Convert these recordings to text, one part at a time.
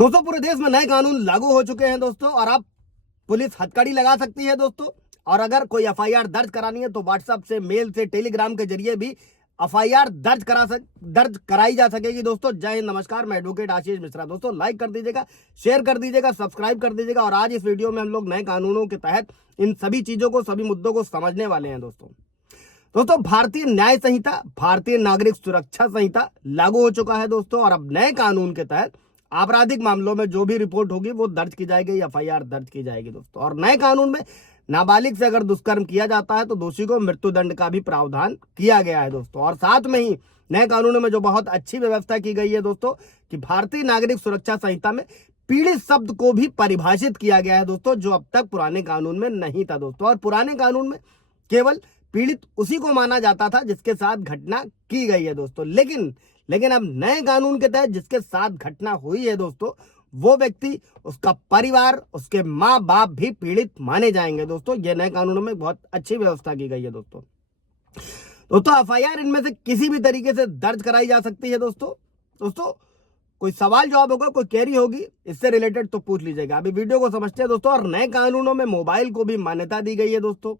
दोस्तों पूरे देश में नए कानून लागू हो चुके हैं दोस्तों, और अब पुलिस हथकड़ी लगा सकती है दोस्तों। और अगर कोई एफआईआर दर्ज करानी है तो व्हाट्सएप से, मेल से, टेलीग्राम के जरिए भी एफआईआर दर्ज कराई जा सकेगी दोस्तों। जय हिंद, नमस्कार, मैं एडवोकेट आशीष मिश्रा। दोस्तों लाइक कर दीजिएगा, शेयर कर दीजिएगा, सब्सक्राइब कर दीजिएगा। और आज इस वीडियो में हम लोग नए कानूनों के तहत इन सभी चीजों को, सभी मुद्दों को समझने वाले हैं दोस्तों। भारतीय न्याय संहिता, भारतीय नागरिक सुरक्षा संहिता लागू हो चुका है दोस्तों। और अब नए कानून के तहत आपराधिक मामलों में जो भी रिपोर्ट होगी वो दर्ज की जाएगी, एफआईआर दर्ज की जाएगी दोस्तों। और नए कानून में नाबालिग से अगर दुष्कर्म किया जाता है तो दोषी को मृत्युदंड का भी प्रावधान किया गया है दोस्तों। और साथ में ही नए कानूनों में जो बहुत अच्छी व्यवस्था की गई है दोस्तों कि भारतीय नागरिक सुरक्षा संहिता में पीड़ित शब्द को भी परिभाषित किया गया है दोस्तों, जो अब तक पुराने कानून में नहीं था दोस्तों। और पुराने कानून में केवल पीड़ित उसी को माना जाता था जिसके साथ घटना की गई है दोस्तों। लेकिन अब नए कानून के तहत जिसके साथ घटना हुई है दोस्तों, वो व्यक्ति, उसका परिवार, उसके माँ बाप भी पीड़ित माने जाएंगे दोस्तों। ये नए कानूनों में बहुत अच्छी व्यवस्था की गई है दोस्तों। एफआईआर इनमें से किसी भी तरीके से दर्ज कराई जा सकती है दोस्तों। कोई सवाल जवाब होगा, कोई क्वेरी होगी इससे रिलेटेड तो पूछ लीजिएगा। अभी वीडियो को समझते हैं दोस्तों। और नए कानूनों में मोबाइल को भी मान्यता दी गई है दोस्तों।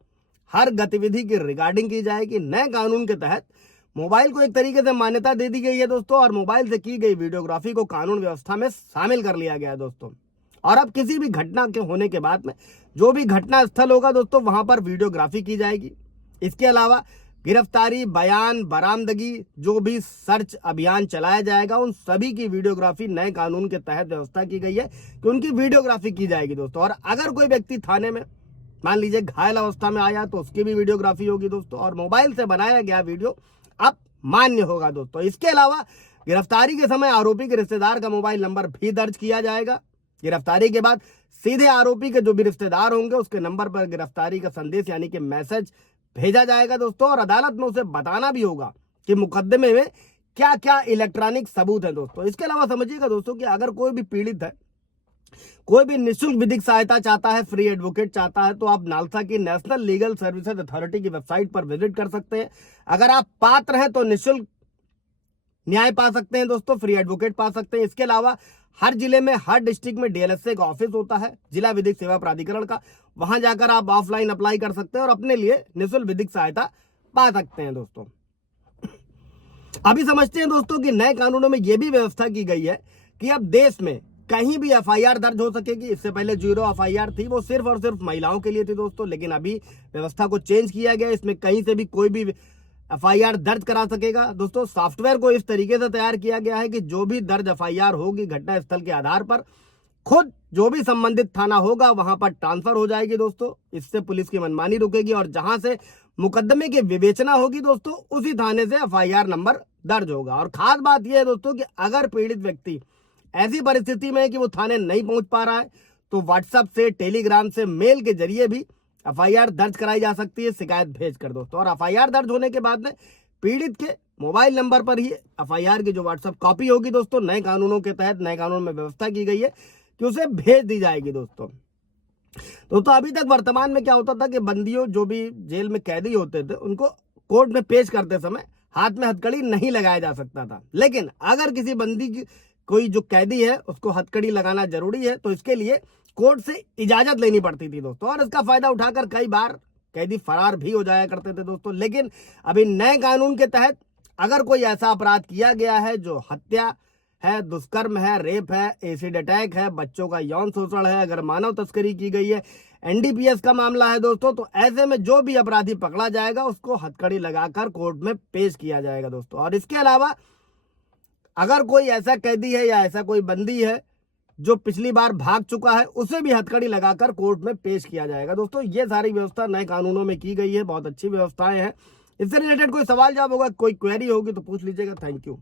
हर गतिविधि की रिकॉर्डिंग की जाएगी। नए कानून के तहत मोबाइल को एक तरीके से मान्यता दे दी गई है दोस्तों। और मोबाइल से की गई वीडियोग्राफी को कानून व्यवस्था में शामिल कर लिया गया है दोस्तों। और अब किसी भी घटना के होने के बाद में जो भी घटना स्थल होगा दोस्तों, वहां पर वीडियोग्राफी की जाएगी। इसके अलावा गिरफ्तारी, बयान, बरामदगी, जो भी सर्च अभियान चलाया जाएगा, उन सभी की वीडियोग्राफी नए कानून के तहत व्यवस्था की गई है कि उनकी वीडियोग्राफी की जाएगी दोस्तों। और अगर कोई व्यक्ति थाने में मान लीजिए घायल अवस्था में आया तो उसकी भी वीडियोग्राफी होगी दोस्तों। और मोबाइल से बनाया गया वीडियो अब मान्य होगा दोस्तों। इसके अलावा गिरफ्तारी के समय आरोपी के रिश्तेदार का मोबाइल नंबर भी दर्ज किया जाएगा। गिरफ्तारी के बाद सीधे आरोपी के जो भी रिश्तेदार होंगे उसके नंबर पर गिरफ्तारी का संदेश यानी कि मैसेज भेजा जाएगा दोस्तों। और अदालत में उसे बताना भी होगा कि मुकदमे में क्या क्या इलेक्ट्रॉनिक सबूत है दोस्तों। इसके अलावा समझिएगा दोस्तों कि अगर कोई भी पीड़ित है, कोई भी निःशुल्क विधिक सहायता चाहता है, फ्री एडवोकेट चाहता है, तो आप नालसा की नेशनल लीगल सर्विसेज अथॉरिटी की वेबसाइट पर विजिट कर सकते हैं। अगर आप पात्र हैं तो निःशुल्क न्याय पा सकते हैं दोस्तों, फ्री एडवोकेट पा सकते हैं। इसके अलावा हर जिले में, हर डिस्ट्रिक्ट में डीएलएसए का ऑफिस होता है, जिला विधिक सेवा प्राधिकरण का। वहां जाकर आप ऑफलाइन अप्लाई कर सकते हैं और अपने लिए निःशुल्क विधिक सहायता पा सकते हैं दोस्तों। अभी समझते हैं दोस्तों कि नए कानूनों में यह भी व्यवस्था की गई है कि अब देश में कहीं भी एफआईआर दर्ज हो सकेगी। इससे पहले 0 एफआईआर थी, वो सिर्फ और सिर्फ महिलाओं के लिए थी दोस्तों। लेकिन अभी व्यवस्था को चेंज किया गया, इसमें कहीं से भी कोई भी एफआईआर दर्ज करा सकेगा दोस्तों। सॉफ्टवेयर को इस तरीके से तैयार किया गया है कि जो भी दर्ज एफआईआर होगी घटना स्थल के आधार पर, खुद जो भी संबंधित थाना होगा वहां पर ट्रांसफर हो जाएगी दोस्तों। इससे पुलिस की मनमानी रुकेगी और जहां से मुकदमे की विवेचना होगी दोस्तों, उसी थाने से एफआईआर नंबर दर्ज होगा। और खास बात यह है दोस्तों कि अगर पीड़ित व्यक्ति ऐसी परिस्थिति में है कि वो थाने नहीं पहुंच पा रहा है तो व्हाट्सएप से, टेलीग्राम से, मेल के जरिए भी एफआईआर दर्ज कराई जा सकती है, शिकायत भेजकर दोस्तों। और एफआईआर दर्ज होने के बाद में पीड़ित के मोबाइल नंबर पर ही एफआईआर की जो व्हाट्सएप कॉपी होगी दोस्तों, नए कानूनों के तहत, नए कानून में व्यवस्था की गई है कि उसे भेज दी जाएगी दोस्तों। अभी तक वर्तमान में क्या होता था कि बंदियों, जो भी जेल में कैदी होते थे, उनको कोर्ट में पेश करते समय हाथ में हथकड़ी नहीं लगाया जा सकता था। लेकिन अगर किसी बंदी की, कोई जो कैदी है, उसको हथकड़ी लगाना जरूरी है तो इसके लिए कोर्ट से इजाजत लेनी पड़ती थी दोस्तों। और इसका फायदा उठाकर कई बार कैदी फरार भी हो जाया करते थे दोस्तों। लेकिन अभी नए कानून के तहत अगर कोई ऐसा अपराध किया गया है जो हत्या है, दुष्कर्म है, रेप है, एसिड अटैक है, बच्चों का यौन शोषण है, अगर मानव तस्करी की गई है, एनडीपीएस का मामला है दोस्तों, तो ऐसे में जो भी अपराधी पकड़ा जाएगा उसको हथकड़ी लगाकर कोर्ट में पेश किया जाएगा दोस्तों। और इसके अलावा अगर कोई ऐसा कैदी है या ऐसा कोई बंदी है जो पिछली बार भाग चुका है, उसे भी हथकड़ी लगाकर कोर्ट में पेश किया जाएगा दोस्तों। ये सारी व्यवस्था नए कानूनों में की गई है, बहुत अच्छी व्यवस्थाएं हैं। इससे रिलेटेड कोई सवाल जवाब होगा, कोई क्वेरी होगी तो पूछ लीजिएगा। Thank you.